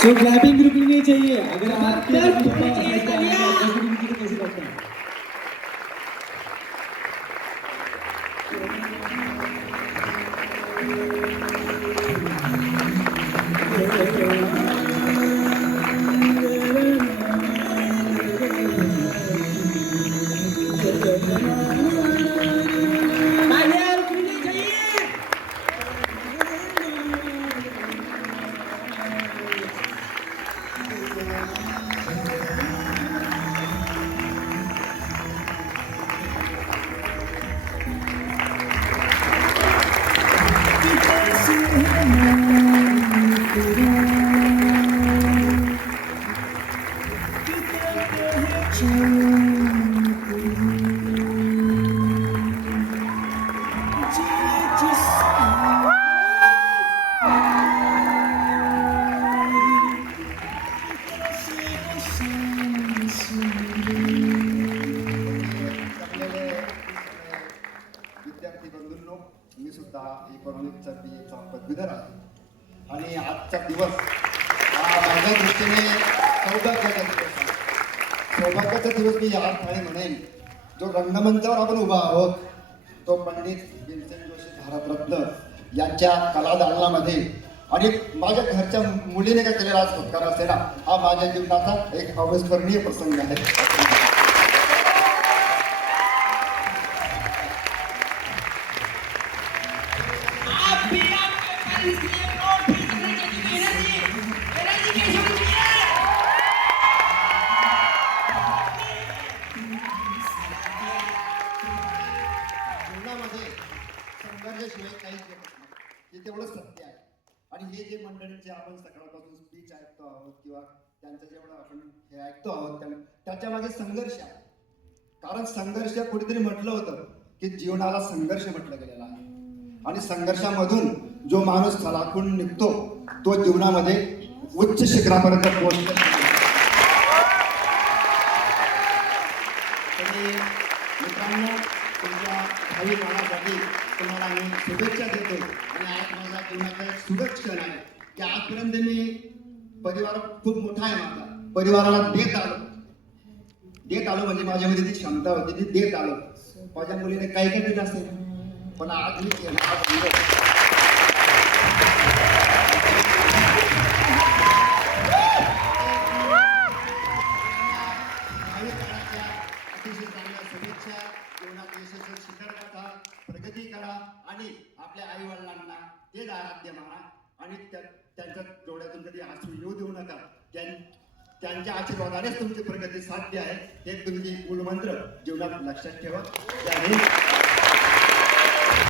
So clapping रुकनी चाहिए अगर आपके कैसे करते हैं विद्यार्थी बंधूंनो, मी सुद्धा इकॉनॉमिक्सचा BA चा पदवीधर आहे आणि आजचा दिवस हा माझ्या दृष्टीने सौभाग्याचा दिवस आहे. सौभाग्याचा दिवस मी या अर्थाने म्हणेन, जो रंगमंचावर आपण उभा आहोत तो पंडित भीमसेन जोशी भारतरत्न यांच्या कलादालनामध्ये आणि माझ्या घरच्या मुलीने काय केलेला आज सत्कार असेल हा माझ्या जीवनाचा एक अविस्मरणीय प्रसंग आहे. संघर्षाशिवाय काहीच होत नाही हे तेवढं सत्य आहे. आणि हे जे मंडळींचे आपण सकाळपासून स्पीच ऐकतो आहोत किंवा त्यांचं जेवढं आपण हे ऐकतो आहोत त्याच्या मागे संघर्ष आहे. कारण संघर्ष कुठेतरी म्हटलं होतं की जीवनाला संघर्ष म्हटलं गेलेला आहे आणि संघर्षामधून जो माणूस सलाखून निघतो तो जीवनामध्ये उच्च शिखरापर्यंत पोहोचतो. मित्रांनो, तुमच्या भावी काळासाठी तुम्हाला मी शुभेच्छा देतो आणि आज माझ्या जीवनाचा एक सुखद क्षण आहे की आजपर्यंत मी परिवार खूप मोठा आहे माझा, परिवाराला देत आलो म्हणजे माझ्यामध्ये ती क्षमता होती ती देत आलो. माझ्या मुलीने काही काही दिलं असेल पण आज मी शुभेच्छा. जीवनात यशस्वी शिखर गाठा, प्रगती करा आणि आपल्या आई वडिलांना ते आराध्य माना आणि त्यांच्या डोळ्यातून कधी आसू येऊ देऊ नका. त्यांच्या आशीर्वादानेच तुमची प्रगती साध्य आहे हे तुमचे मूलमंत्र जीवनात लक्षात ठेवा.